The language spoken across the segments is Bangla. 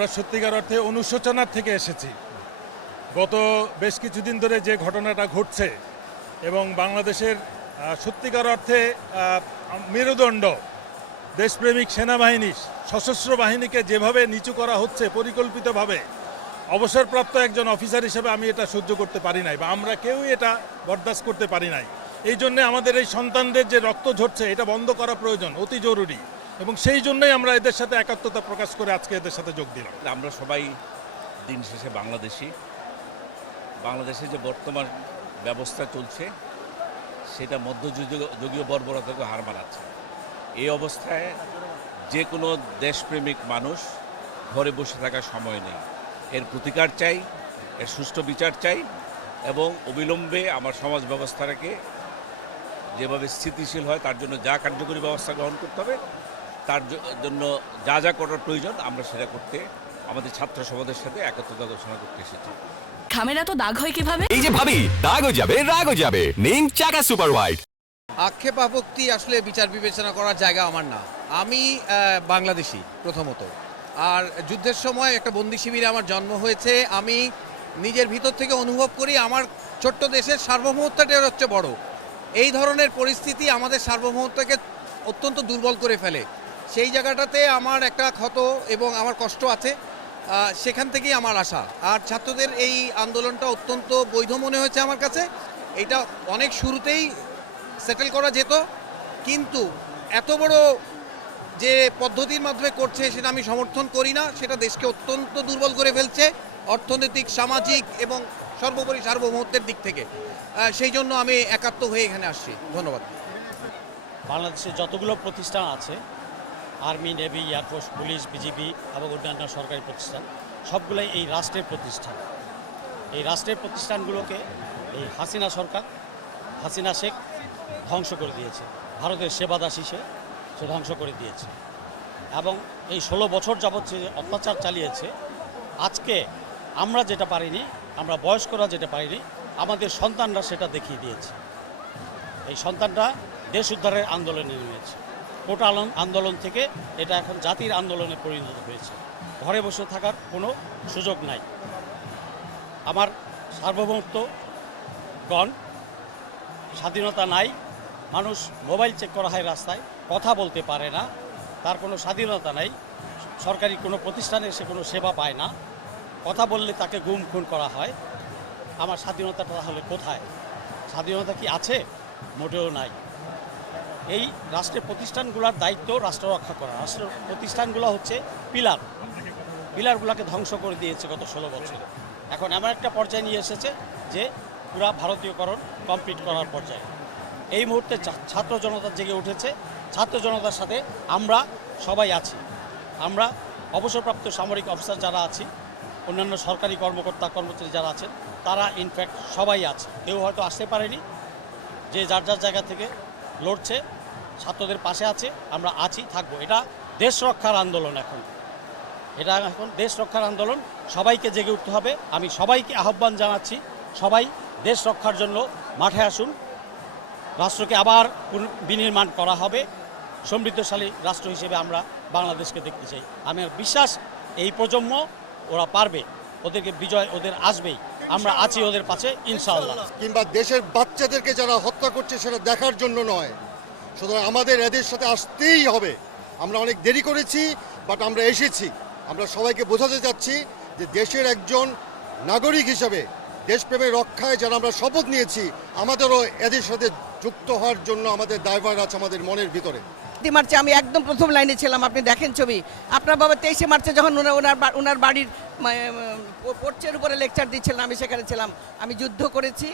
আমরা সত্যিকার অর্থে অনুশোচনার থেকে এসেছি। গত বেশ কিছুদিন ধরে যে ঘটনাটা ঘটছে এবং বাংলাদেশের সত্যিকার অর্থে মেরুদণ্ড দেশপ্রেমিক সেনাবাহিনী, সশস্ত্র বাহিনীকে যেভাবে নিচু করা হচ্ছে পরিকল্পিতভাবে, অবসরপ্রাপ্ত একজন অফিসার হিসেবে আমি এটা সহ্য করতে পারি নাই, বা আমরা কেউই এটা বরদাস্ত করতে পারি নাই। এই জন্যে আমাদের এই সন্তানদের যে রক্ত ঝরছে এটা বন্ধ করা প্রয়োজন, অতি জরুরি, এবং সেই জন্যই আমরা এদের সাথে একাত্মতা প্রকাশ করে আজকে এদের সাথে যোগ দিলাম। আমরা সবাই দিন শেষে বাংলাদেশে যে বর্তমান ব্যবস্থা চলছে সেটা মধ্যযুগীয় বর্বরতাকে হার মানাচ্ছে। এই অবস্থায় যে কোনো দেশপ্রেমিক মানুষ ঘরে বসে থাকার সময় নেই, এর প্রতিকার চাই, এর সুষ্ঠু বিচার চাই, এবং অবিলম্বে আমার সমাজ ব্যবস্থাটাকে যেভাবে স্থিতিশীল হয় তার জন্য যা কার্যকরী ব্যবস্থা গ্রহণ করতে হবে, তার জন্য যা যা করার প্রয়োজন আমরা সেটা করতে আমাদের ছাত্র সমাজের সাথে একত্রতা ঘোষণা করতে এসেছি। খামেরা তো দাগ হয় কিভাবে? এই যে ভাবি, দাগও যাবে রাগও যাবে, নিন চাকা সুপার হোয়াইট। আক্ষেপ আপত্তি আসলে বিচার বিবেচনা করার জায়গা আমার না। আমি বাংলাদেশি প্রথমত, আর যুদ্ধের সময় একটা বন্দি শিবিরে আমার জন্ম হয়েছে। আমি নিজের ভিতর থেকে অনুভব করি আমার ছোট্ট দেশের সার্বভৌমত্বটাই হচ্ছে বড়। এই ধরনের পরিস্থিতি আমাদের সার্বভৌমত্বকে অত্যন্ত দুর্বল করে ফেলে। সেই জায়গাটাতে আমার একটা ক্ষত এবং আমার কষ্ট আছে, সেখান থেকেই আমার আশা। আর ছাত্রদের এই আন্দোলনটা অত্যন্ত বৈধ মনে হয়েছে আমার কাছে। এটা অনেক শুরুতেই সেটেল করা যেত, কিন্তু এত বড় যে পদ্ধতির মাধ্যমে করছে সেটা আমি সমর্থন করি না। সেটা দেশকে অত্যন্ত দুর্বল করে ফেলছে অর্থনৈতিক, সামাজিক এবং সর্বোপরি সার্বভৌমত্বের দিক থেকে। সেই জন্য আমি একাত্ম হয়ে এখানে আসছি। ধন্যবাদ। বাংলাদেশে যতগুলো প্রতিষ্ঠান আছে, army, navy, air force, police, BGB এবং অন্যান্য সরকারি প্রতিষ্ঠান, সবগুলোই এই রাষ্ট্রের প্রতিষ্ঠান। এই রাষ্ট্রের প্রতিষ্ঠানগুলোকে এই হাসিনা সরকার, হাসিনা শেখ ধ্বংস করে দিয়েছে। ভারতের সেবাদাসী সে ধ্বংস করে দিয়েছে, এবং এই 16 বছর যাবৎ যে অত্যাচার চালিয়েছে, আজকে আমরা যেটা পারিনি, আমরা বয়স্করা যেটা পারিনি, আমাদের সন্তানরা সেটা দেখিয়ে দিয়েছে। এই সন্তানরা দেশ উদ্ধারের আন্দোলনে নেমেছে। কোটা আন্দোলন থেকে এটা এখন জাতির আন্দোলনে পরিণত হয়েছে। ঘরে বসে থাকার কোনো সুযোগ নাই। আমার সার্বভৌমত্বগণ, স্বাধীনতা নাই। মানুষ মোবাইল চেক করা হয়, রাস্তায় কথা বলতে পারে না, তার কোনো স্বাধীনতা নাই। সরকারি কোনো প্রতিষ্ঠানে সে কোনো সেবা পায় না, কথা বললে তাকে গুম খুন করা হয়। আমার স্বাধীনতাটা তাহলে কোথায়? স্বাধীনতা কি আছে? মোটেও নাই। এই রাষ্ট্রের প্রতিষ্ঠানগুলোর দায়িত্ব রাষ্ট্র রক্ষা করা। রাষ্ট্র প্রতিষ্ঠানগুলো হচ্ছে পিলারগুলোকে ধ্বংস করে দিয়েছে গত 16 বছরে। এখন এমন একটা পর্যায়ে নিয়ে এসেছে যে পুরা ভারতীয়করণ কমপ্লিট করার পর্যায়ে। এই মুহূর্তে ছাত্র জনতা জেগে উঠেছে। ছাত্র জনতার সাথে আমরা সবাই আছি। আমরা অবসরপ্রাপ্ত সামরিক অফিসার যারা আছি, অন্যান্য সরকারি কর্মচারী যারা আছেন, তারা ইনফ্যাক্ট সবাই আছে। কেউ হয়তো আসতে পারেনি, যে যার যার জায়গা থেকে লড়ছে, ছাত্রদের পাশে আছে। আমরা আছি, থাকবো। এটা দেশ রক্ষার আন্দোলন। এটা এখন দেশ রক্ষার আন্দোলন। সবাইকে জেগে উঠতে হবে। আমি সবাইকে আহ্বান জানাচ্ছি, সবাই দেশ রক্ষার জন্য মাঠে আসুন। রাষ্ট্রকে আবার বিনির্মাণ করা হবে। সমৃদ্ধশালী রাষ্ট্র হিসেবে আমরা বাংলাদেশকে দেখতে চাই। আমার বিশ্বাস এই প্রজন্ম ওরা পারবে, ওদেরকে বিজয় ওদের আসবেই। আমরা আছি ওদের পাশে, ইনশাআল্লাহ। কিংবা দেশের বাচ্চাদেরকে যারা হত্যা করছে সেটা দেখার জন্য নয়, সুতরাং আমাদের এদের সাথে আসতেই হবে। আমরা অনেক দেরি করেছি, বাট আমরা এসেছি। আমরা সবাইকে বোঝাতে চাচ্ছি যে দেশের একজন নাগরিক হিসেবে দেশপ্রেমের রক্ষায় যারা আমরা শপথ নিয়েছি, আমাদেরও এদের সাথে যুক্ত হওয়ার জন্য আমাদের দায়ভার আছে আমাদের মনের ভিতরে। মার্চে আমি একদম প্রথম লাইনে ছিলাম। আপনি দেখেন ছবি। আপনার বাবা 23শে মার্চে যখন ওনার বাড়ির পোর্চের উপরে লেকচার দিচ্ছিলেন, আমি সেখানে ছিলাম। আমি যুদ্ধ করেছি।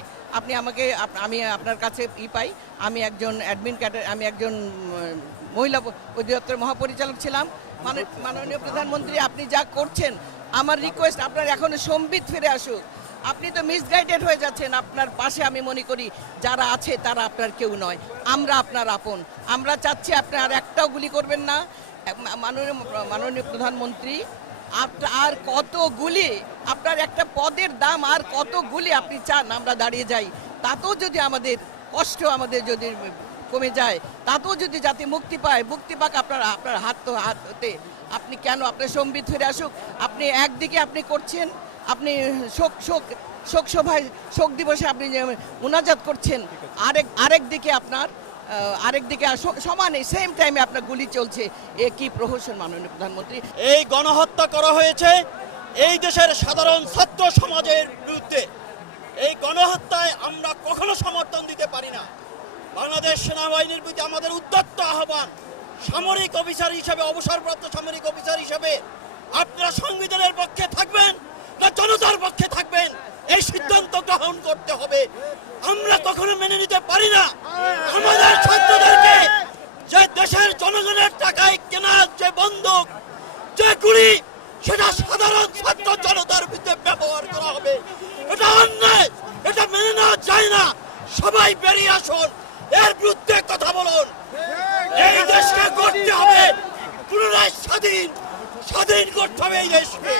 আমি আপনার কাছে পাই। আমি একজন অ্যাডমিন ক্যাডার, আমি একজন মহিলা অধিদপ্তরের মহাপরিচালক ছিলাম। মাননীয় প্রধানমন্ত্রী, আপনি যা করছেন, আমার রিকোয়েস্ট আপনার এখনো সম্বিত ফিরে আসুক। আপনি তো মিসগাইডেড হয়ে যাচ্ছেন। আপনার পাশে আমি মনে করি যারা আছে তারা আপনার কেউ নয়, আমরা আপনার আপন। আমরা চাচ্ছি আপনি আর একটাও গুলি করবেন না। মাননীয় প্রধানমন্ত্রী, আর কত গুলি, আপনার একটা পদের দাম আর কত গুলি আপনি চান আমরা দাঁড়িয়ে যাই? তাতেও যদি আমাদের কষ্ট যদি কমে যায়, তাতেও যদি জাতি মুক্তি পায়, মুক্তি পাক আপনার হাতে। আপনি কেন আপনার সম্বিত ফিরে আসুক। আপনি একদিকে আপনি করছেন, আপনি শোক শোক শোক সভায় শোক দিবসে আপনি যে মোনাজাত করছেন, আরেক দিকে আপনার আরেকদিকে সমানে সেম টাইমে আপনার গুলি চলছে। এ কি প্রহসন মাননীয় প্রধানমন্ত্রী? এই গণহত্যা করা হয়েছে এই দেশের সাধারণ ছাত্র সমাজের বিরুদ্ধে। এই গণহত্যায় আমরা কখনো সমর্থন দিতে পারি না। বাংলাদেশ সেনাবাহিনীর প্রতি আমাদের উদ্যত্ত আহ্বান, সামরিক অফিসার হিসেবে, অবসরপ্রাপ্ত সামরিক অফিসার হিসেবে আপনারা সংবিধানের পক্ষে থাকবেন না জনতার পক্ষে থাকবেন, এই সিদ্ধান্ত গ্রহণ করতে হবে। আমরা কখনো মেনে নিতে পারি না আমাদের ছাত্রদেরকে যে দেশের জনগণের টাকায় কেনা যে বন্দুক, যে গুলি, সেটা সাধারণ ছাত্র জনতার বিরুদ্ধে ব্যবহার করা হবে। এটা অন্যায়, এটা মেনে নেওয়া যায় না। সবাই বেরিয়ে আসুন, এর বিরুদ্ধে কথা বলুন। এই দেশকে করতে হবে পুনরায় স্বাধীন করতে হবে এই দেশকে।